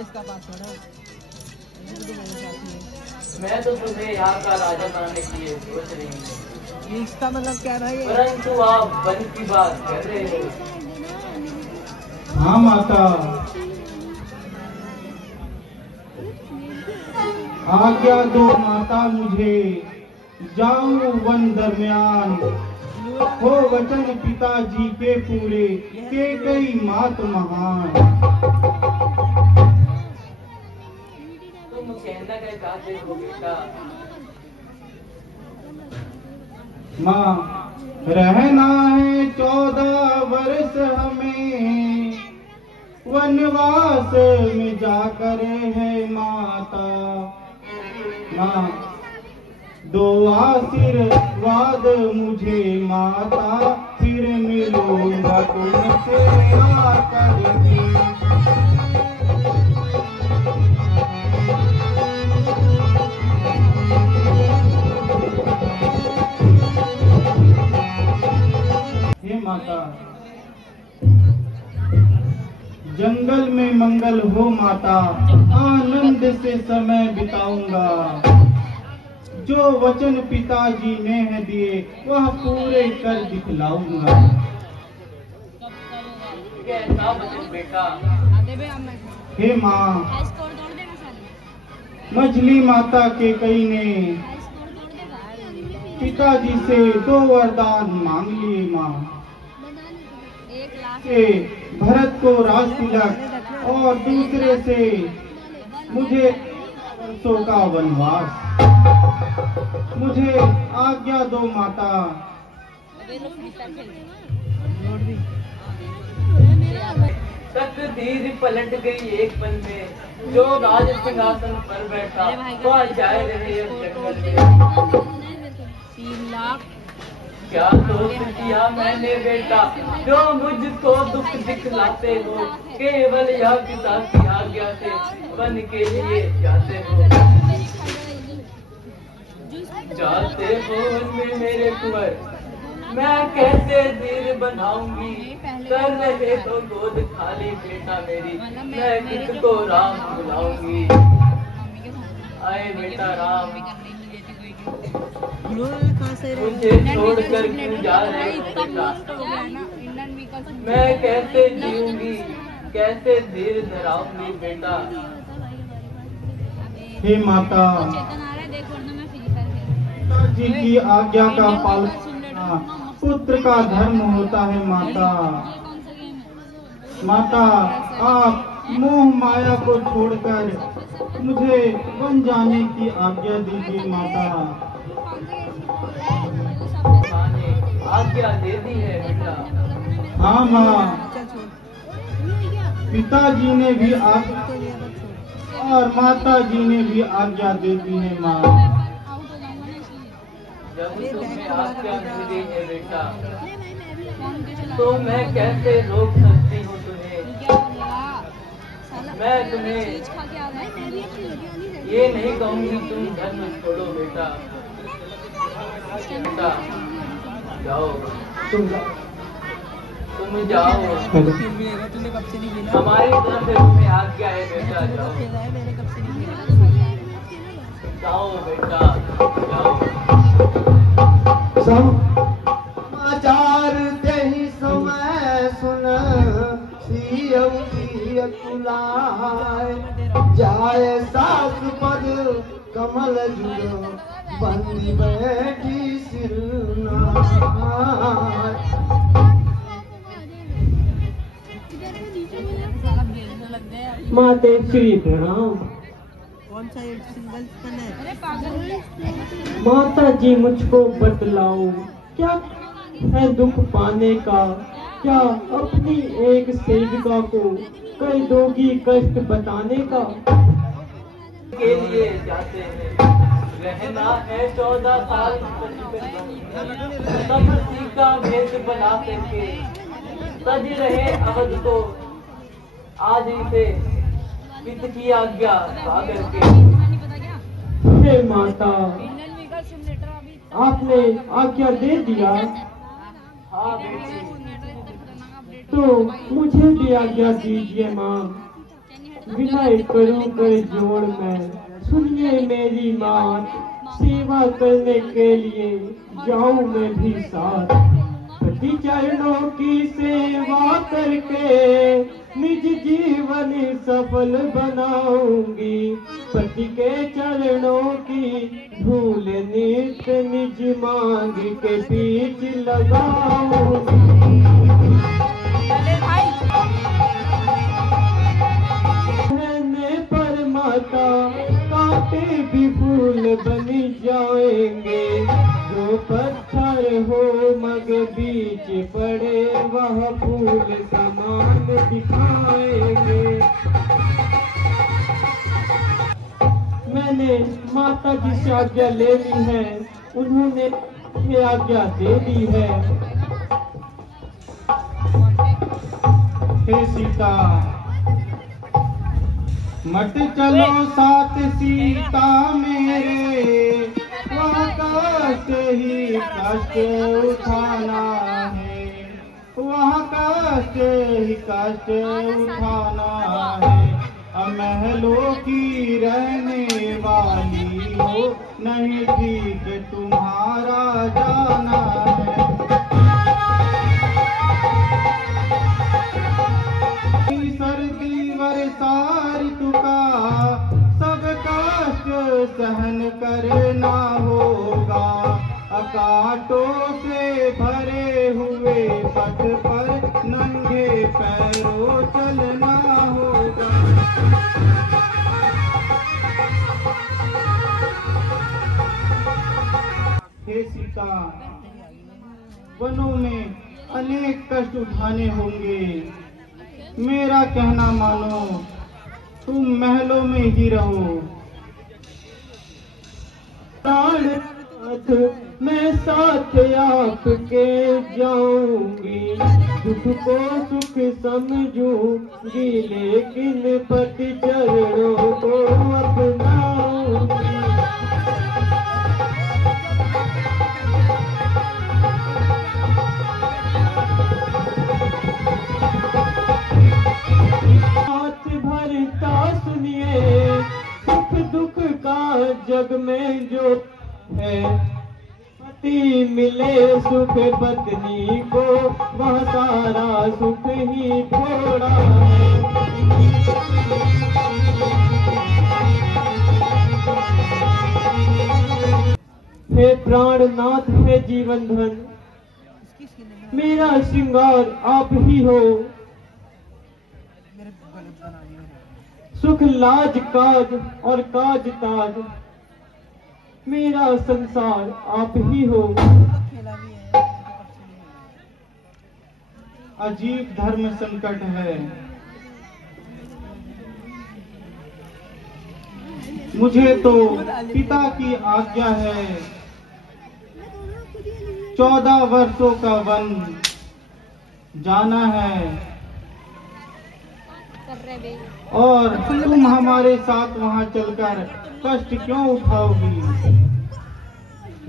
इसका पासवर्ड है। मैं तो तुम्हें यहाँ का राजा बनाने के लिए सोच रही हूँ। इसका मतलब क्या भाई? परंतु आप वन की बात कर रहे हो। हाँ माता, आज्ञा दो माता मुझे, जाऊं वन दरमियान, हो वचन पिताजी के पूरे, के कई मात महान। तुम कहना क्या चाहते हो बेटा? माँ, रहना है 14 वर्ष हमें, वनवास में जाकर है माता। माँ, दो आशीर्वाद मुझे माता, फिर मिलूंगा तुमसे आकर के। हे माता, जंगल में मंगल हो माता, आनंद से समय बिताऊंगा। जो वचन पिताजी ने है दिए, वह पूरे कर दिखलाऊंगा। कैसा वचन बेटा? हे माँ, मछली माता के कई ने पिताजी से 2 वरदान मांग लिए माँ। एक भरत को राज तिलक और दूसरे से मुझे वर्षों का वनवास। मुझे आज्ञा दो माता। तकदीर पलट गई एक पल में, जो राज सिंहासन पर बैठा वह जाए रहे अब जंगल में। 3 लाख। क्या दोष किया मैंने बेटा, जो मुझको दुख दिखलाते हो? केवल यह पिता की आज्ञा से वन के लिए जाते हो। जाते हो वन में मेरे कुंवर, मैं कैसे धीर बनाऊंगी? कर रहे तो गोद खाली बेटा मेरी, मैं किसको राम बुलाऊंगी? आए बेटा राम, मुझे छोड़कर क्यों जा रहे हो बेटा? मैं कैसे जीऊंगी, कैसे धीर धराऊंगी बेटा? हे माता, पिताजी की आज्ञा का पालन करना पुत्र का धर्म होता है माता। माता, आप मोह माया को छोड़कर मुझे वन जाने की आज्ञा दीजिए माता। आज्ञा दे दी है बेटा। हाँ माँ, पिताजी ने भी आज्ञा और माता जी ने भी आज्ञा दे दी है माँ। जब तुम्हें आज्ञा मिली है बेटा, तो मैं कैसे रोक सकती हूँ तुम्हें? मैं तुम्हें ये नहीं कहूँगी तुम धर्म छोड़ो बेटा। बेटा जाओ, तुम जाओ, हमारी तरफ से तुम्हें आज्ञा है बेटा। जाओ जाओ बेटा जाओ। समाचार दही समय सुन, तुलाए जाए सास पद कमल जुग, बंदी बैठी सिरनाय। माते श्री प्रणाम। कौन सा सिंगल स्पन है? माता जी मुझको बतलाओ, क्या है दुख पाने का? क्या अपनी एक सेविका को कह दोगी कष्ट बताने का? के लिए जाते हैं, रहना है 14 साल सब सीखा भेष बना करके, सज रहे अवध को आज से पिता की आज्ञा सागर के। हे माता, आपने आज्ञा दे दिया हाँ बेटी, तो मुझे भी आज्ञा दीजिए माँ। विनय करूं कर जोड़ में, सुनिए मेरी बात, सेवा करने के लिए जाऊं मैं भी साथ। पति चरणों की सेवा करके निज जीवन सफल बनाऊंगी। पति के चरणों की धूल नित्य निज मांग के बीच लगाऊंगी। रहने पर माता कांटे भी फूल बन जाएंगे, जो पत्थर हो मग बीच पड़े वह फूल समान दिखाएंगे। मैंने माता जी से आज्ञा ले ली है, उन्होंने ये आज्ञा दे दी है। हे सीता, मत चलो साथ सीता मेरे, वहाँ कष्ट ही कष्ट उठाना है, वहाँ कष्ट ही कष्ट उठाना है। महलों की रहने वाली हो, नहीं ठीक तुम्हारा जाना है। सर्दी वर्षा ऋतु का सब कष्ट सहन करना होगा, कांटों से भरे हुए पथ पर नंगे पैरों चलना होगा। हे सीता, वनों में अनेक कष्ट उठाने होंगे, मेरा कहना मानो, तुम महलों में ही रहो। मैं साथ आपके जाऊंगी, दुख को सुख समझूंगी, लेकिन पति चरणों को अपनाऊंगी। हाथ भरता सुनिए, सुख दुख का जग में जो है, पति मिले सुख पत्नी को, वह सारा सुख ही थोड़ा है। हे प्राणनाथ, है जीवन धन, मेरा श्रृंगार आप ही हो। सुख लाज काज और काज ताज, मेरा संसार आप ही हो। अजीब धर्म संकट है, मुझे तो पिता की आज्ञा है, 14 वर्षों का वन जाना है, और तुम हमारे साथ वहाँ चलकर कष्ट क्यों उठाओगी?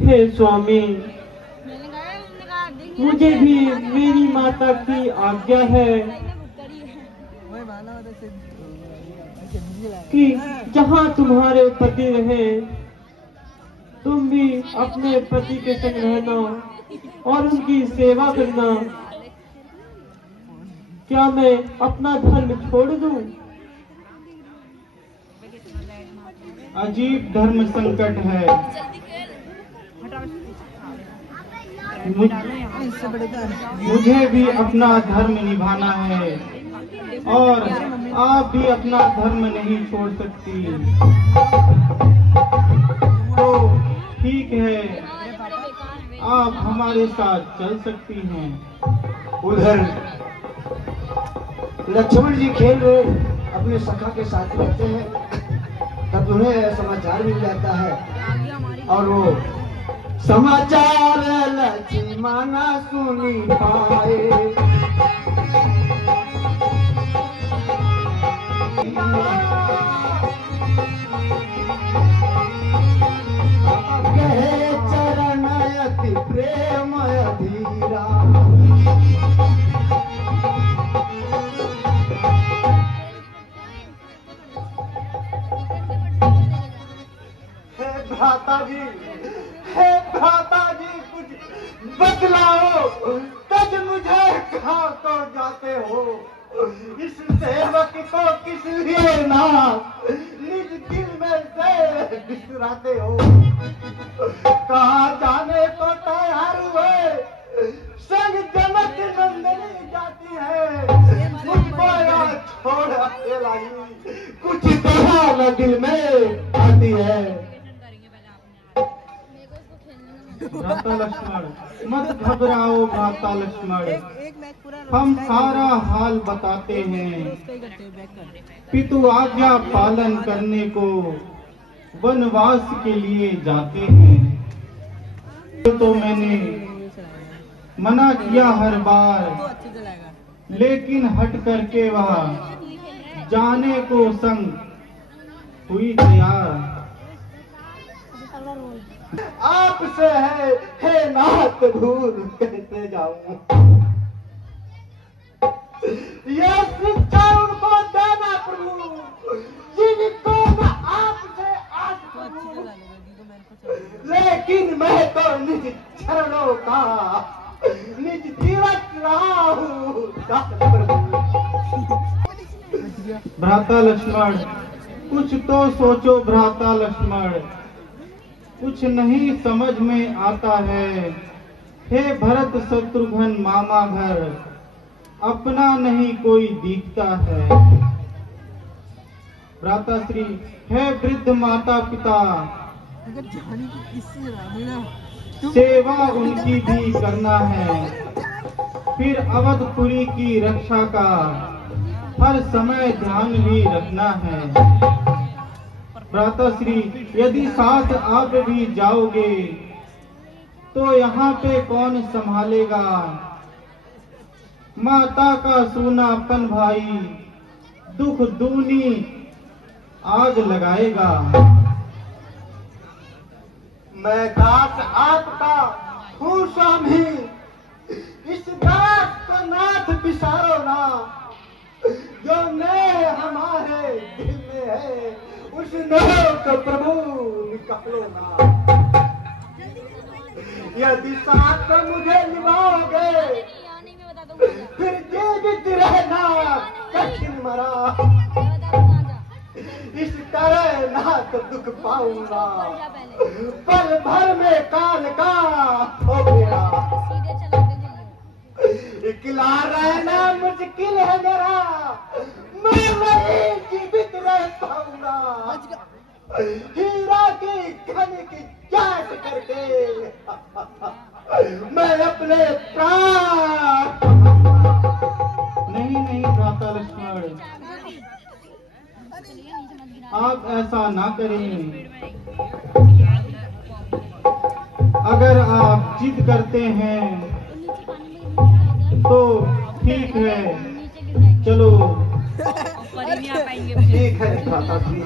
हे स्वामी, मुझे भी मेरी माता की आज्ञा है कि जहाँ तुम्हारे पति रहे, तुम भी अपने पति के संग रहना और उनकी सेवा करना। क्या मैं अपना धर्म छोड़ दूं? अजीब धर्म संकट है, मुझे भी अपना धर्म निभाना है, और आप भी अपना धर्म नहीं छोड़ सकती। तो ठीक है, आप हमारे साथ चल सकती हैं। उधर लक्ष्मण जी खेल रहे अपने सखा के साथ रहते हैं, तब उन्हें समाचार मिल जाता है, और वो समाचार लक्ष्मण सुनी पाए। कहे चरण अति प्रेम अधीरा, भ्राता जी, हे भ्राता जी, कुछ बतलाओ, तज मुझे कहाँ तो जाते हो? इस सेवक को किस लिए ना निज दिल में से बिसराते हो? कहाँ जाने को तैयार हुए, संग जनक नंदनी जाती है, मुझको यहाँ छोड़ अकेला ही कुछ दया न दिल में आती है। भ्राता लक्ष्मण, मत घबराओ भ्राता लक्ष्मण, एक मैच पूरा हम सारा हाल बताते हैं। पितु आज्ञा पालन करने को वनवास के लिए जाते हैं। तो मैंने मना किया हर बार, अच्छे चलाएगा। लेकिन हट करके वह जाने को संग हुई तैयार। आपसे है हे नाथ भूल कैसे जाऊं, यह शिक्षा उनको देना प्रभु जिनको मैं आपसे आस करूं। लेकिन मैं तो निज चरणों का निज तीरथ रहा हूं भ्राता लक्ष्मण, कुछ तो सोचो भ्राता लक्ष्मण, कुछ नहीं समझ में आता है। हे भरत शत्रुघ्न मामा घर, अपना नहीं कोई दिखता है। भ्राता श्री, हे वृद्ध माता पिता, अगर जाने की किससे रानी ना सेवा उनकी भी करना है। फिर अवधपुरी की रक्षा का हर समय ध्यान भी रखना है। भ्राता श्री, यदि साथ आप भी जाओगे तो यहाँ पे कौन संभालेगा? माता का सूनापन भाई दुख दूनी आग लगाएगा। मैं दास आपका हूँ स्वामी, इस दास को नाथ बिसारो ना, जो ने हमारे दिल में है उस नौ को प्रभु निकालो ना। यदि साथ को मुझे निभाओगे फिर जीवित रहना कठिन मरा, इस तरह ना तो दुख पाऊंगा, पल भर में काल का हो गया। अकेला रहना मुश्किल है मेरा, मैं नहीं जीवित रह पाऊंगा। हीरा की खन की जांच करके मैं अपने प्राण नहीं भ्राता लक्ष्मण, आप ऐसा ना करें। अगर आप जिद करते हैं तो ठीक है, चलो ठीक है भ्राता जी।